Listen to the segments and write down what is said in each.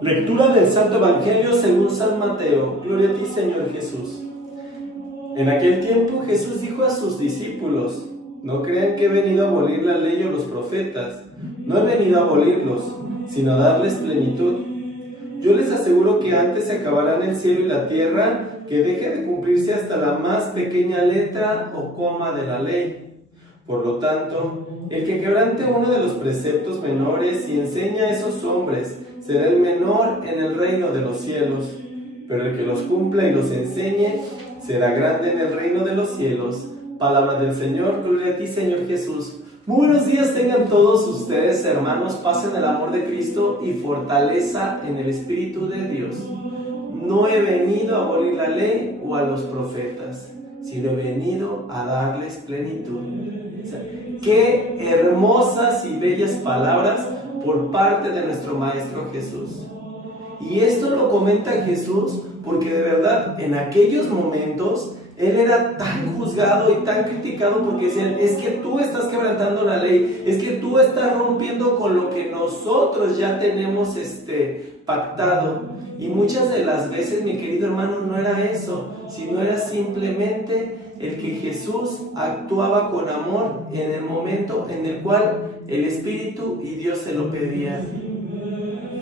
Lectura del Santo Evangelio según San Mateo. Gloria a ti, Señor Jesús. En aquel tiempo Jesús dijo a sus discípulos: no crean que he venido a abolir la ley o los profetas. No he venido a abolirlos, sino a darles plenitud. Yo les aseguro que antes se acabarán el cielo y la tierra que deje de cumplirse hasta la más pequeña letra o coma de la ley. Por lo tanto, el que quebrante uno de los preceptos menores y enseña a esos hombres será el menor en el reino de los cielos, pero el que los cumpla y los enseñe será grande en el reino de los cielos. Palabra del Señor. Gloria a ti, Señor Jesús. Muy buenos días tengan todos ustedes, hermanos. Paz en el amor de Cristo y fortaleza en el Espíritu de Dios. No he venido a abolir la ley o a los profetas, sino he venido a darles plenitud. Qué hermosas y bellas palabras por parte de nuestro Maestro Jesús. Y esto lo comenta Jesús porque de verdad en aquellos momentos Él era tan juzgado y tan criticado porque decían: es que tú estás quebrantando la ley, es que tú estás rompiendo con lo que nosotros ya tenemos pactado. Y muchas de las veces, mi querido hermano, no era eso, sino era simplemente el que Jesús actuaba con amor en el momento en el cual el Espíritu y Dios se lo pedían.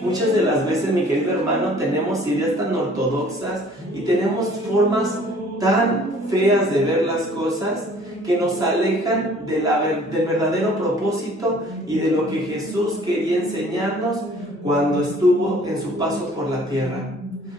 Muchas de las veces, mi querido hermano, tenemos ideas tan ortodoxas y tenemos formas tan feas de ver las cosas que nos alejan del verdadero propósito y de lo que Jesús quería enseñarnos cuando estuvo en su paso por la tierra.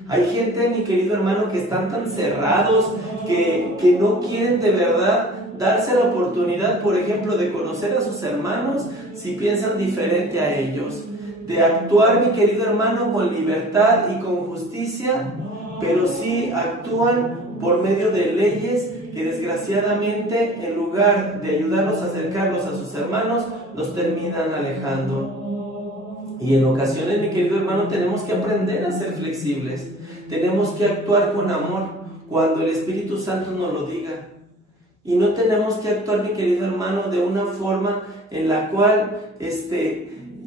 Hay gente, mi querido hermano, que están tan cerrados que no quieren de verdad darse la oportunidad, por ejemplo, de conocer a sus hermanos si piensan diferente a ellos, de actuar, mi querido hermano, con libertad y con justicia, pero sí actúan por medio de leyes que desgraciadamente, en lugar de ayudarlos a acercarlos a sus hermanos, los terminan alejando. Y en ocasiones, mi querido hermano, tenemos que aprender a ser flexibles. Tenemos que actuar con amor cuando el Espíritu Santo nos lo diga. Y no tenemos que actuar, mi querido hermano, de una forma en la cual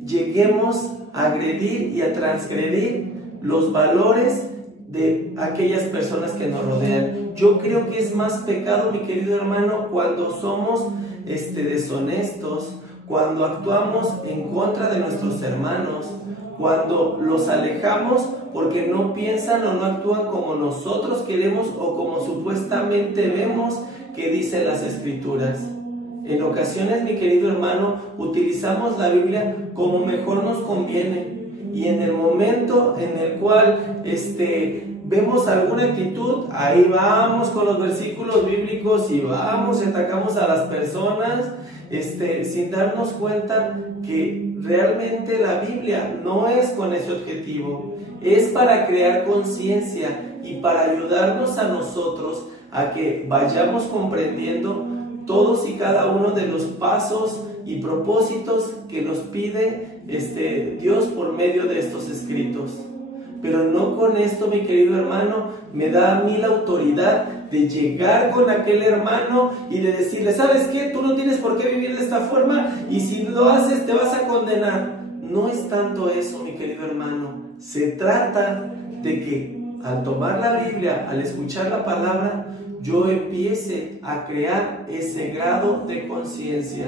lleguemos a agredir y a transgredir los valores de aquellas personas que nos rodean. Yo creo que es más pecado, mi querido hermano, cuando somos deshonestos, cuando actuamos en contra de nuestros hermanos, cuando los alejamos porque no piensan o no actúan como nosotros queremos o como supuestamente vemos que dicen las Escrituras. En ocasiones, mi querido hermano, utilizamos la Biblia como mejor nos conviene, y en el momento en el cual vemos alguna actitud, ahí vamos con los versículos bíblicos y vamos y atacamos a las personas, sin darnos cuenta que realmente la Biblia no es con ese objetivo. Es para crear conciencia y para ayudarnos a nosotros a que vayamos comprendiendo todos y cada uno de los pasos y propósitos que nos pide Dios por medio de estos escritos. Pero no con esto, mi querido hermano, me da a mí la autoridad de llegar con aquel hermano y de decirle: ¿sabes qué? Tú no tienes por qué vivir de esta forma y si lo haces te vas a condenar. No es tanto eso, mi querido hermano. Se trata de que al tomar la Biblia, al escuchar la palabra, yo empiece a crear ese grado de conciencia.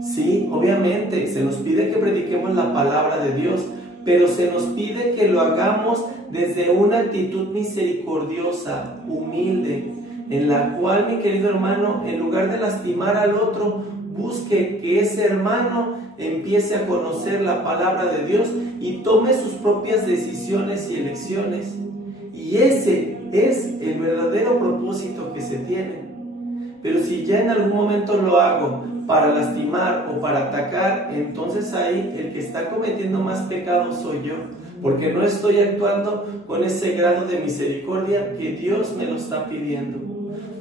Sí, obviamente, se nos pide que prediquemos la palabra de Dios, pero se nos pide que lo hagamos desde una actitud misericordiosa, humilde, en la cual, mi querido hermano, en lugar de lastimar al otro, busque que ese hermano empiece a conocer la palabra de Dios y tome sus propias decisiones y elecciones. Y ese es el verdadero propósito que se tiene. Pero si ya en algún momento lo hago para lastimar o para atacar, entonces ahí el que está cometiendo más pecado soy yo, porque no estoy actuando con ese grado de misericordia que Dios me lo está pidiendo.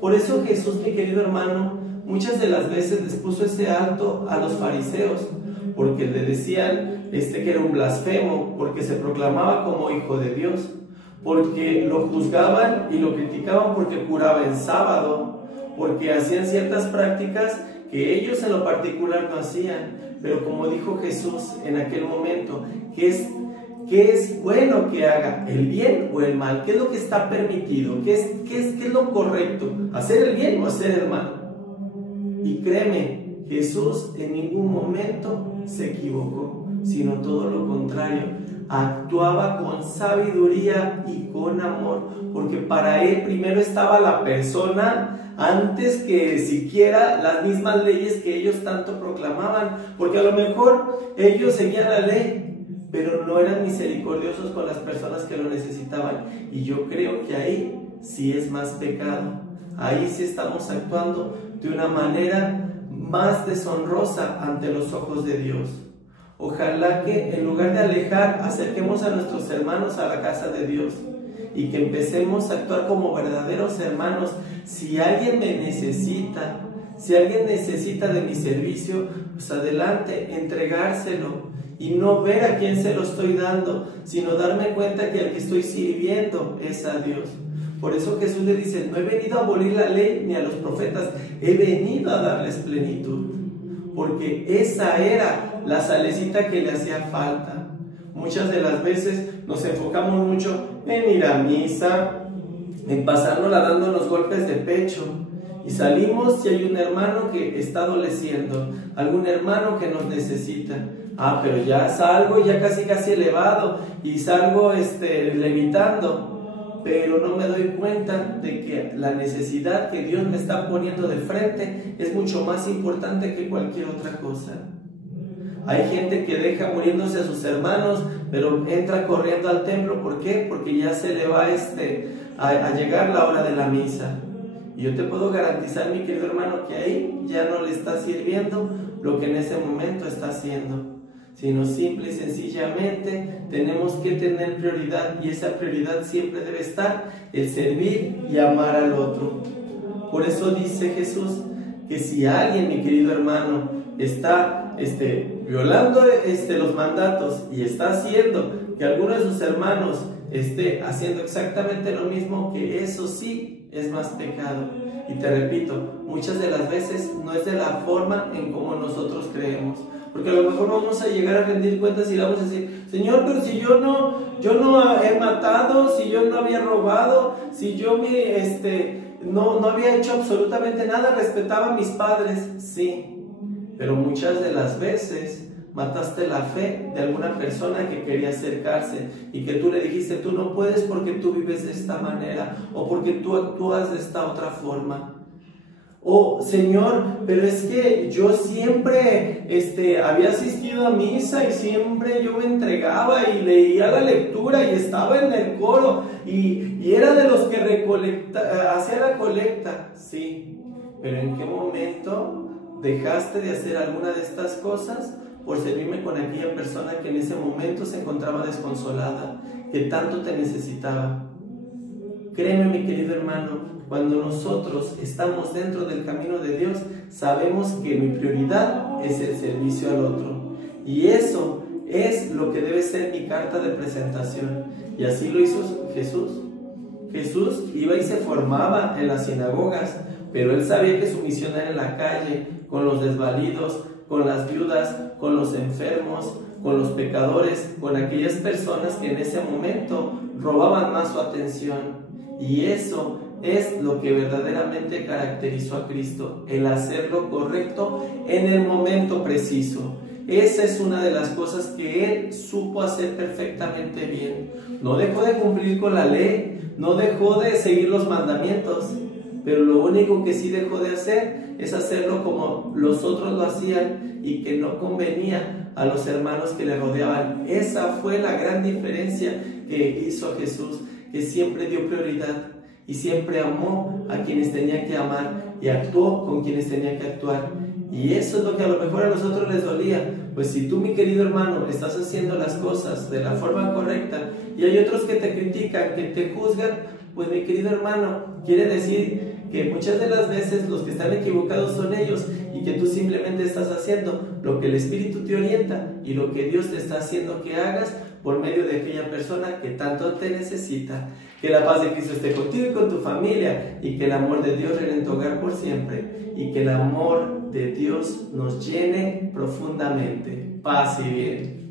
Por eso Jesús, mi querido hermano, muchas de las veces les puso ese alto a los fariseos, porque le decían que era un blasfemo, porque se proclamaba como hijo de Dios, porque lo juzgaban y lo criticaban porque curaba en sábado, porque hacían ciertas prácticas que ellos en lo particular no hacían. Pero como dijo Jesús en aquel momento, ¿qué ¿qué es bueno que haga? ¿El bien o el mal? ¿Qué es lo que está permitido? ¿Qué es lo correcto? ¿Hacer el bien o hacer el mal? Y créeme, Jesús en ningún momento se equivocó, sino todo lo contrario. Actuaba con sabiduría y con amor, porque para él primero estaba la persona antes que siquiera las mismas leyes que ellos tanto proclamaban, porque a lo mejor ellos seguían la ley, pero no eran misericordiosos con las personas que lo necesitaban. Y yo creo que ahí sí es más pecado, ahí sí estamos actuando de una manera más deshonrosa ante los ojos de Dios. Ojalá que en lugar de alejar, acerquemos a nuestros hermanos a la casa de Dios y que empecemos a actuar como verdaderos hermanos. Si alguien me necesita, si alguien necesita de mi servicio, pues adelante, entregárselo y no ver a quién se lo estoy dando, sino darme cuenta que al que estoy sirviendo es a Dios. Por eso Jesús le dice, no he venido a abolir la ley ni a los profetas, he venido a darles plenitud. Porque esa era la salecita que le hacía falta. Muchas de las veces nos enfocamos mucho en ir a misa, en pasárnosla dándonos golpes de pecho, y salimos si hay un hermano que está adoleciendo, algún hermano que nos necesita. Pero ya salgo ya casi elevado y salgo levitando, pero no me doy cuenta de que la necesidad que Dios me está poniendo de frente es mucho más importante que cualquier otra cosa. Hay gente que deja muriéndose a sus hermanos, pero entra corriendo al templo. ¿Por qué? Porque ya se le va a llegar la hora de la misa. Y yo te puedo garantizar, mi querido hermano, que ahí ya no le está sirviendo lo que en ese momento está haciendo, sino simple y sencillamente tenemos que tener prioridad, y esa prioridad siempre debe estar el servir y amar al otro. Por eso dice Jesús que si alguien, mi querido hermano, está violando los mandatos y está haciendo que alguno de sus hermanos esté haciendo exactamente lo mismo, que eso sí es más pecado. Y te repito, muchas de las veces no es de la forma en como nosotros creemos, porque a lo mejor vamos a llegar a rendir cuentas y le vamos a decir, Señor, pero si yo no he matado, si yo no había robado, si yo no había hecho absolutamente nada, respetaba a mis padres. Sí, pero muchas de las veces mataste la fe de alguna persona que quería acercarse y que tú le dijiste, tú no puedes porque tú vives de esta manera o porque tú actúas de esta otra forma. Señor, pero es que yo siempre había asistido a misa y siempre yo me entregaba y leía la lectura y estaba en el coro y era de los que hacía la colecta. Sí, pero ¿en qué momento dejaste de hacer alguna de estas cosas por servirme con aquella persona que en ese momento se encontraba desconsolada, que tanto te necesitaba? Créeme, mi querido hermano, cuando nosotros estamos dentro del camino de Dios, sabemos que mi prioridad es el servicio al otro. Y eso es lo que debe ser mi carta de presentación. Y así lo hizo Jesús. Jesús iba y se formaba en las sinagogas, pero él sabía que su misión era en la calle, con los desvalidos, con las viudas, con los enfermos, con los pecadores, con aquellas personas que en ese momento robaban más su atención. Y eso es lo que verdaderamente caracterizó a Cristo, el hacer lo correcto en el momento preciso. Esa es una de las cosas que Él supo hacer perfectamente bien. No dejó de cumplir con la ley, no dejó de seguir los mandamientos, pero lo único que sí dejó de hacer es hacerlo como los otros lo hacían y que no convenía a los hermanos que le rodeaban. Esa fue la gran diferencia que hizo Jesús, que siempre dio prioridad y siempre amó a quienes tenía que amar y actuó con quienes tenía que actuar. Y eso es lo que a lo mejor a nosotros les dolía. Pues si tú, mi querido hermano, estás haciendo las cosas de la forma correcta y hay otros que te critican, que te juzgan, pues mi querido hermano, quiere decir que muchas de las veces los que están equivocados son ellos y que tú simplemente estás haciendo lo que el Espíritu te orienta y lo que Dios te está haciendo que hagas por medio de aquella persona que tanto te necesita. Que la paz de Cristo esté contigo y con tu familia, y que el amor de Dios reine en tu hogar por siempre, y que el amor de Dios nos llene profundamente. Paz y bien.